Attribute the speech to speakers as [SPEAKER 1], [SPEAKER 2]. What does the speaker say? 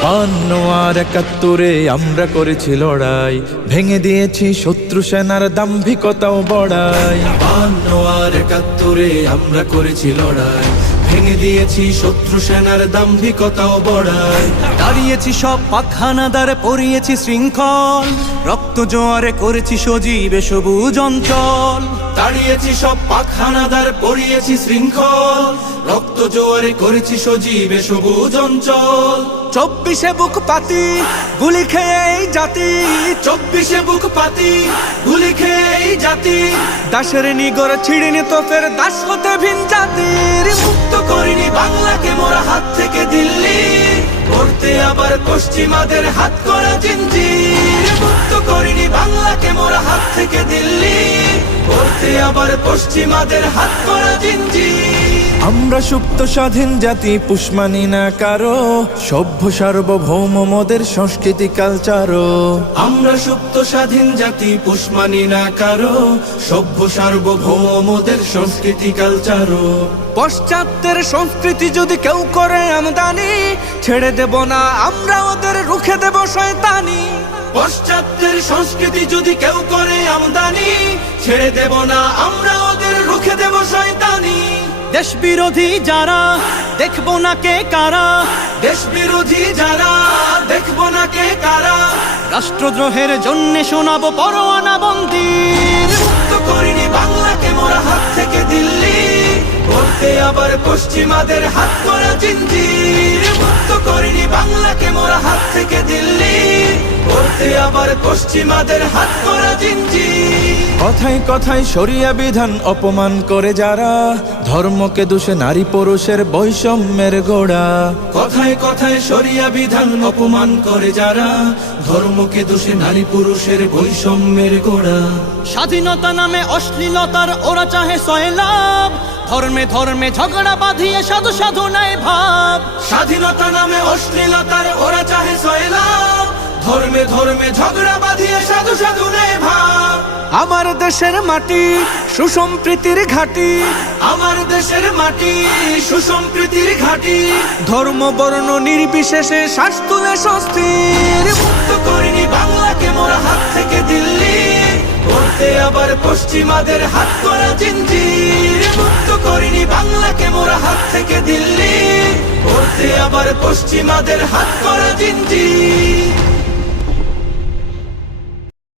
[SPEAKER 1] 52 আর 71-এ আমরা করেছি লড়াই, ভেঙে দিয়েছি শত্রু সেনার দাম্ভিকতাও বড়াই।
[SPEAKER 2] 52 আর 71-এ আমরা করেছি লড়াই, ভেঙে দিয়েছি শত্রু সেনার দাম্ভিকতাও বড়াই।
[SPEAKER 3] দাঁড়িয়েছি সব পাখানাদার, পরিয়েছি শৃঙ্খল, রক্ত জোয়ারে করেছি সজীবে সবুজ অঞ্চল।
[SPEAKER 2] দাঁড়িয়েছি সব পাখানাদার, পরিয়েছি শৃঙ্খল, রক্ত জোয়ারে করেছি সজীবে সবুজ অঞ্চল।
[SPEAKER 3] 24-এ বুক পাতি গুলি খেয়ে এই জাতি,
[SPEAKER 2] 24-এ বুক পাতি গুলি খেয়ে এই জাতি,
[SPEAKER 3] দাসের নিগর ছিড়িনি তোপের দাস হতে ভিন জাতির।
[SPEAKER 2] মুক্ত করিনি বাংলাকে মোরা হাত থেকে দিল্লি, করতে আবার পশ্চিমাদের হাত করা জিঞ্জির। মুক্ত করিনি বাংলাকে মোরা হাত থেকে দিল্লি, করতে আবার পশ্চিমাদের হাত করা জিঞ্জির।
[SPEAKER 1] আমরা সুপ্ত স্বাধীন জাতি, পুষ মানি না কারো, সভ্য সার্বভৌম মোদের সংস্কৃতি কালচারও।
[SPEAKER 2] আমরা সুপ্ত স্বাধীন জাতি, পুষ মানি না কারো, সভ্য সার্বভৌম মোদের সংস্কৃতি কালচারও।
[SPEAKER 3] পশ্চাত্যের সংস্কৃতি যদি কেউ করে আমদানি, ছেড়ে দেব না আমরা ওদের, রুখে দেব শয়তানি।
[SPEAKER 2] পশ্চাত্যের সংস্কৃতি যদি কেউ করে আমদানি, ছেড়ে দেব না আমরা ওদের, রুখে দেব শয়তানি।
[SPEAKER 3] দেশ বিরোধী যারা দেখবো না কে কারা,
[SPEAKER 2] দেশ বিরোধী যারা দেখবো না কে কারা,
[SPEAKER 3] রাষ্ট্রদ্রোহের জন্যে শোনাবো পরোয়ানা বন্দির।
[SPEAKER 2] মুক্ত করিনি বাংলাকে মোরা হাত থেকে দিল্লি, করতে আবার পশ্চিমাদের হাত করা জিঞ্জির। মুক্ত করিনি বাংলাকে মোরা হাত থেকে দিল্লি, করতে আবার পশ্চিমাদের হাত করা জিঞ্জির।
[SPEAKER 1] কথায় কথায় শরিয়া বিধান অপমান করে যারা, ধর্মকে দোষে নারী পুরুষের বৈষম্যের গোড়া।
[SPEAKER 2] কথায় কথায় শরিয়া বিধান অপমান করে যারা, ধর্মকে দোষে নারী পুরুষের বৈষম্যের গোড়া।
[SPEAKER 3] স্বাধীনতা নামে অশ্লীলতার ওরা চাহে সয়লাভ, ধর্মে ধর্মে ঝগড়া বাঁধিয়ে সাধু সাধু নাই ভাব।
[SPEAKER 2] স্বাধীনতা নামে অশ্লীলতার ওরা চাহে সয়লাভ, ধর্মে ধর্মে ঝগড়া বাঁধিয়ে সাধু সাধু নেই ভাব।
[SPEAKER 3] আমার দেশের মাটি সুসম্প্রীতির ঘাটি,
[SPEAKER 2] আমার দেশের মাটি সুসম্প্রীতির ঘাটি,
[SPEAKER 3] ধর্ম বর্ণ নির্বিশেষে শ্বাস তুলে স্বস্তির।
[SPEAKER 2] মুক্ত করিনি বাংলাকে মোরা হাত থেকে দিল্লি, করতে আবার পশ্চিমাদের হাত করা জিঞ্জির। মুক্ত করিনি বাংলাকে মোরা হাত থেকে দিল্লি, করতে আবার পশ্চিমাদের হাত করা জিঞ্জির।